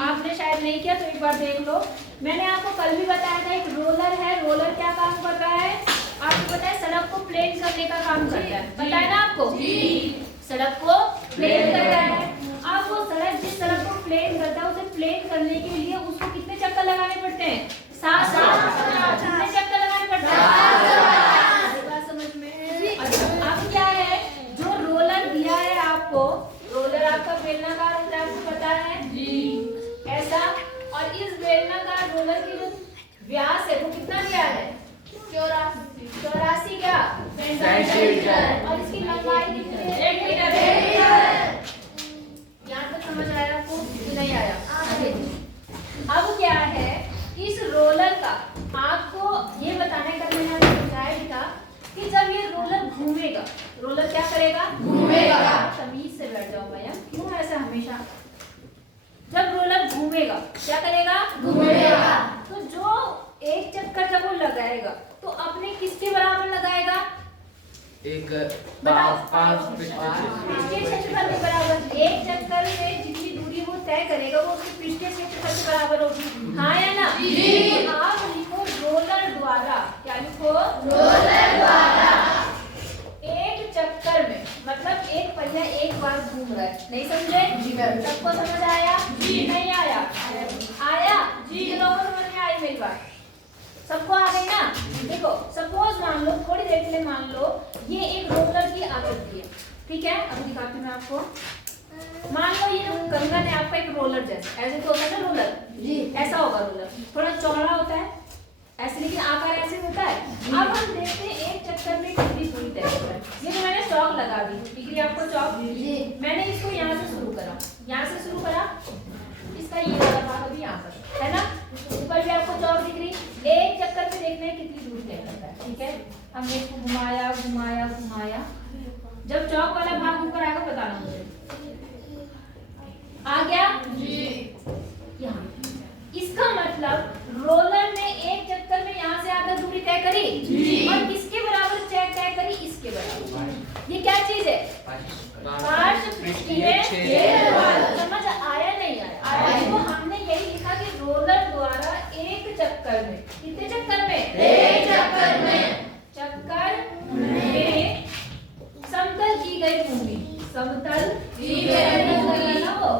आपने शायद नहीं किया तो एक बार देख लो। मैंने आपको कल भी बताया था एक रोलर है, रोलर क्या काम कर रहा है आपको पता है, सड़क को प्लेन करने का काम करता है, बताया ना आपको, सड़क को प्लेन करता है। अब वो सड़क जिस सड़क को प्लेन करता है उसे प्लेन करने के लिए उसको कितने चक्कर लगाने पड़ते हैं? 7 कितने चक्कर लगाने पड़ते हैं? बात समझ में? अब क्या है जो रोलर दिया है आपको, रोलर आपका बेलनाकार होता है, आपको पता है ऐसा, और इस बेलनाकार रोलर की जो व्यास है वो कितना दिया है? 84 क्या सेंटीमीटर, और इसकी लंबाई कितनी है? 1 मीटर है। यहाँ तक समझ आया आपको कि नहीं आया? अब क्या है इस रोलर का आपको ये बताने का मैंने आपको बताया भी था कि जब ये रोलर घूमेगा, रोलर क्या करेगा? घूमेगा। तमीज से बैठ जाओ भैया, क्यों ऐसा हमेशा? जब रोलर घूमेगा क्या करेगा? घूमेगा। तो जो एक चक्कर जब वो लगाएगा तो अपने किसके बराबर लगाएगा? एक पृष्ठीय क्षेत्रफल के बराबर। एक चक्कर में जितनी दूरी वो तय करेगा वो उसके पृष्ठीय क्षेत्रफल के बराबर होगी, हाँ या ना? आप लिखो रोलर द्वारा, क्या लिखो? रोलर द्वारा एक चक्कर में, मतलब एक पहिया एक बार घूम रहा है, नहीं समझे? सबको समझ आया? नहीं आया? आया? लोगों को समझ में आई मेरी बात? सबको आ गई ना? देखो सपोज मान लो, थोड़ी देर के लिए मान लो ये एक रोलर की आकृति है, ठीक है? अब दिखाती हूँ मैं आपको। मान लो ये कंगन है आपका एक रोलर जैसा, ऐसे तो होता है ना रोलर जी, ऐसा होगा रोलर, थोड़ा चौड़ा होता है ऐसे, लेकिन आकार ऐसे होता है। अब हम देखते हैं एक चक्कर में कितनी दूरी तय होता है। ये तो मैंने चौक लगा दी, दिख रही है आपको चौक? मैंने इसको यहाँ से शुरू करा, यहाँ से शुरू करा, इसका ये वाला भाग अभी यहाँ पर है ना, ऊपर भी आपको चौक दिख रही। एक चक्कर में देखते हैं कितनी दूरी तय करता है, ठीक है? हमने इसको घुमाया घुमाया घुमाया, जब चौक वाला भाग ऊपर आएगा बताना मुझे, आ गया यहाँ। इसका मतलब रोलर ने एक चक्कर में यहाँ से आकर दूरी तय करी और किसके बराबर तय करी? इसके बराबर। ये क्या चीज है? पार्श्वपृष्ठीय क्षेत्रफल। समझ आया नहीं आया? तो हमने यही लिखा कि रोलर द्वारा एक चक्कर में, कितने चक्कर में? एक चक्कर में, समतल की गई भूमि, समतल की गई ना, वो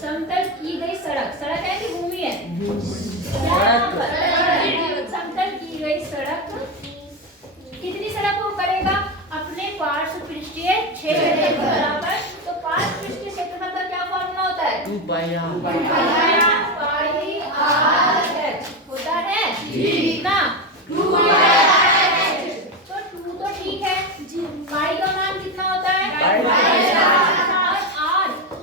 समतल की गई सड़क, सड़क है कि भूमि है? समतल की गई सड़क, कितनी सड़क वो करेगा? अपने पार्श्वपृष्ठीय क्षेत्रफल के बराबर। तो पार्श्वपृष्ठीय क्षेत्रफल का क्या फॉर्मूला होता है? 2 पाई r होता है कितना? 2 तो 2 तो ठीक है, पाई का मान कितना होता है?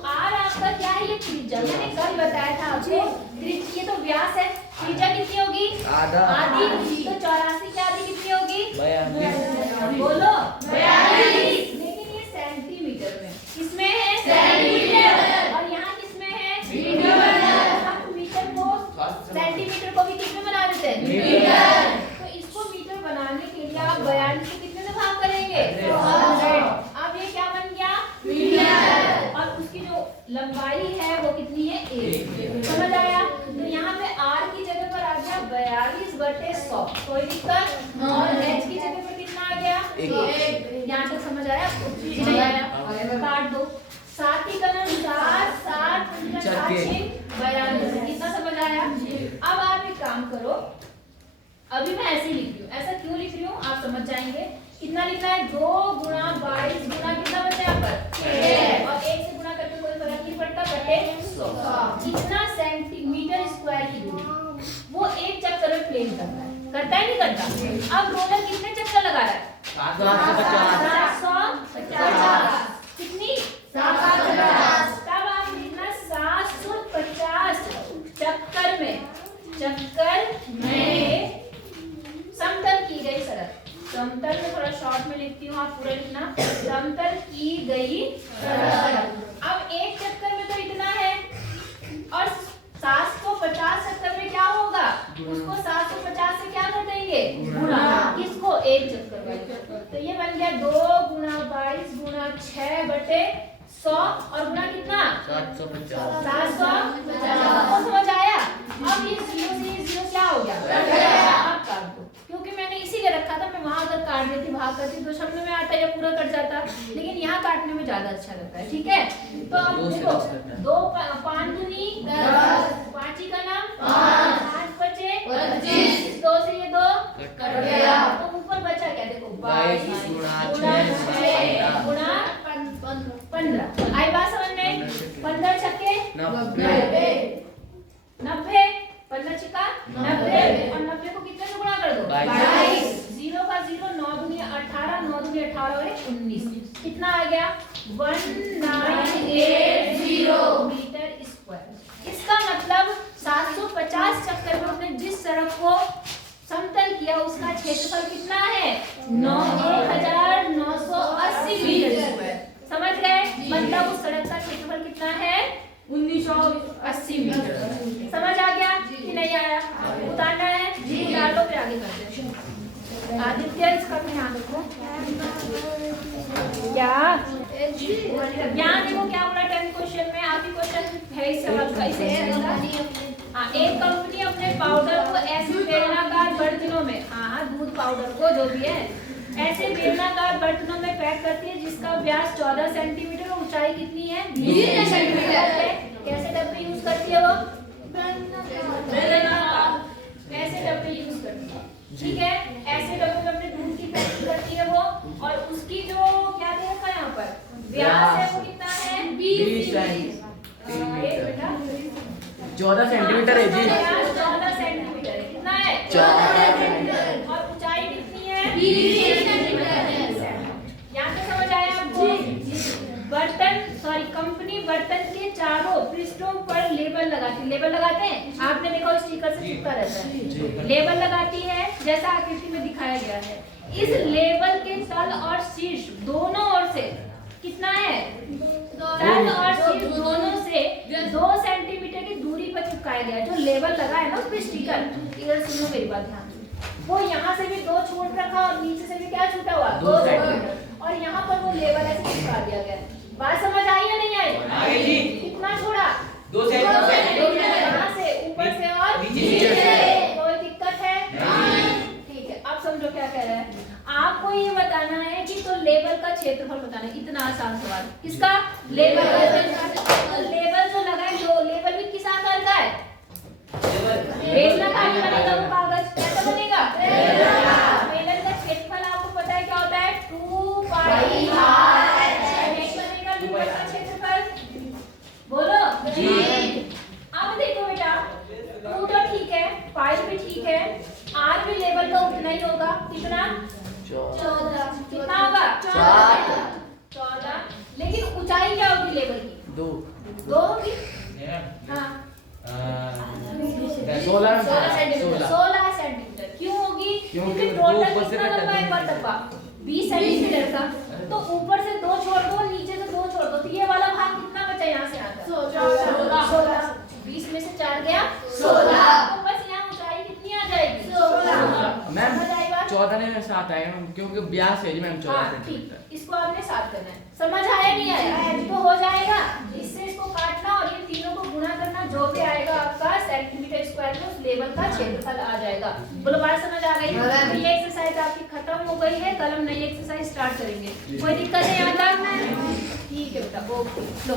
आर आपका क्या है? ये त्रिज्या, मैंने कल बताया था आपको, ये तो व्यास है, त्रिज्या कितनी होगी? आधी। तो 84 की आधी कितनी होगी? 42। बोलो 42। लेकिन ये सेंटीमीटर में, किसमें है? सेंटीमीटर। और यहाँ किसमें है? मीटर। हम मीटर को, सेंटीमीटर को भी किसमें बना देते हैं? मीटर। तो इसको मीटर बनाने के लिए आप 42 को कितने से भाग करेंगे? 100। अब ये क्या बन गया? मीटर। और उसकी जो लंबाई है वो कितनी है? 1। समझ आया? तो यहाँ पे r की जगह पर आ गया 42/100, कोई दिक्कत? और h की जगह पर कितना आ गया? 1। यहाँ तक समझ आया? नहीं आया? काट दो। 7 की कलम 7 7 42, कितना समझ आया? अब आप एक काम करो, अभी मैं ऐसे लिख रही हूँ, ऐसा क्यों लिख रही हूँ आप समझ जाएंगे। कितना लिखना है? 2 गुणा 22 गुणा कितना बचा यहाँ पर? 6, और 1 से गुणा करके कोई फर्क नहीं पड़ता, बटे 100। कितना सेंटीमीटर स्क्वायर की दूरी वो एक चक्कर में प्लेन करता है, करता है नहीं करता? अब रोलर कितने चक्कर लगा रहा है? 750। कितनी? 750। तब आप लिखना 750 चक्कर में समतल की गई सड़क। समतल में थोड़ा शॉर्ट में लिखती हूँ, आप पूरा लिखना, समतल की गई सड़क। अब एक चक्कर में तो इतना है, और 750 चक्कर में क्या होगा? उसको 750 से क्या कर देंगे? गुणा। किसको? एक चक्कर में। तो ये बन गया 2 गुणा 22 गुणा 6 बटे 100, और गुणा कितना? 750। काट देती, भाग करती तो समझ में आता या पूरा कट जाता, लेकिन यहाँ काटने में ज्यादा अच्छा लगता है। ठीक है, तो अब देखो 2 5 दूनी 5 का नाम 5 बचे 25, 2 से ये 2 कट गया, तो ऊपर बचा क्या देखो 22 गुणा 15। आई बात समझ में? 15 छक्के 90, 15 छिका 90, और 90 को कितने से गुणा कर दो 22, 0 का 0, 9 दूनी 18, 9 दूनी 18 और 19, कितना आ गया 1980 मीटर स्क्वायर। इसका मतलब 750 चक्कर में उसने जिस सड़क को समतल किया उसका क्षेत्रफल कितना है 1980 मीटर स्क्वायर। समझ गए? मतलब उस सड़क का क्षेत्रफल कितना है 1980 मीटर। समझ आ गया कि नहीं आया? उतारना है जी, डालो फिर आगे करते हैं। आदित्य इसका ध्यान रखो। क्या यहाँ देखो क्या बोला 10 क्वेश्चन में, आखिरी क्वेश्चन है इस सवाल का। इसे हाँ, एक कंपनी अपने पाउडर को ऐसे बेलनाकार बर्तनों में, हाँ दूध पाउडर को जो भी है ऐसे बेलनाकार बर्तनों में पैक करती है जिसका व्यास 14 सेंटीमीटर और ऊंचाई कितनी है 20 सेंटीमीटर है। कैसे डब्बे यूज करती है वो? ऐसे डब्बे यूज करती है। ठीक है, ऐसे डब्बे में अपने दूध की पैकिंग करती है वो, और उसकी जो क्या दे रखा है यहाँ पर व्यास है वो कितना है 20 सेंटीमीटर। 14 सेंटीमीटर है जी, 14 सेंटीमीटर है। कितना है 14 सेंटीमीटर, और ऊंचाई कितनी है 20 सेंटीमीटर। यहाँ पे समझ आया आपको? कंपनी बर्तन के चारों पृष्ठों पर लेबल लगाती है। लेबल लगाते हैं, आपने देखा स्टिकर से चिपका रहता है। लेबल लगाती है जैसा आकृति में दिखाया गया है। इस लेबल के तल और शीर्ष दोनों ओर से कितना है, तल और शीर्ष दोनों से 2 सेंटीमीटर की दूरी पर चिपकाया गया है। जो लेबल लगा है ना उस पे स्टिकर, इधर सुनो मेरी बात ध्यान से, वो यहाँ से भी 2 छोड़ रखा और नीचे से भी क्या छूटा हुआ 2 सेंटीमीटर, और यहाँ पर वो लेबल ऐसे चिपका दिया गया है। बात समझ आई या नहीं आई? कितना छोड़ा 2 सेंटीमीटर, यहाँ से ऊपर से और नीचे से। कोई दिक्कत है? ठीक है, अब समझो क्या कह रहा है। आपको ये बताना है कि तो लेबल का क्षेत्रफल बताना है। इतना आसान सवाल। किसका? लेबल का क्षेत्रफल। तो लेबल जो लगा है, जो लेबल भी किस आकार का है? बेलना का बनेगा वो कागज, कैसा बनेगा? बेलन का क्षेत्रफल आपको पता है क्या होता है 2 पाई r। बनेगा का क्षेत्रफल, बोलो जी। अब देखो बेटा 2 तो ठीक है, पाई भी ठीक है, r भी लेवल का उतना ही होगा। कितना? 14। कितना होगा? 14। लेकिन ऊंचाई क्या होगी लेवल की? 2 होगी। हाँ 16 सेंटीमीटर। क्यों होगी? क्योंकि टोटल कितना लंबा है पर डब्बा 20 सेंटीमीटर का, तो ऊपर से 2 छोड़ दो, नीचे से 2 छोड़ दो, तो ये वाला भाग कितना बचा यहाँ से आता? 16। 20 में से 4 गया 16। तो बस यहाँ ऊंचाई कितनी आ जाएगी? 16। मैम 14 में 7 आएगा मैम, क्योंकि ब्यास है जी मैम 14 सेंटीमीटर। इसको आपने 7 करना है। समझ आया नहीं आया? तो हो जाएगा। इससे इसको काटना और ये तीनों को गुणा करना, जो भी आएगा आपका सेंटीमीटर स्क्वायर में उस लेवल का क्षेत्रफल आ जाएगा। बोलो बात समझ आ गई? तो ये एक्सरसाइज आपकी खत्म हो गई है। कल हम नई एक्सरसाइज स्टार्ट करेंगे। कोई दिक्कत है यहाँ तक? ठीक है बेटा, ओके लो।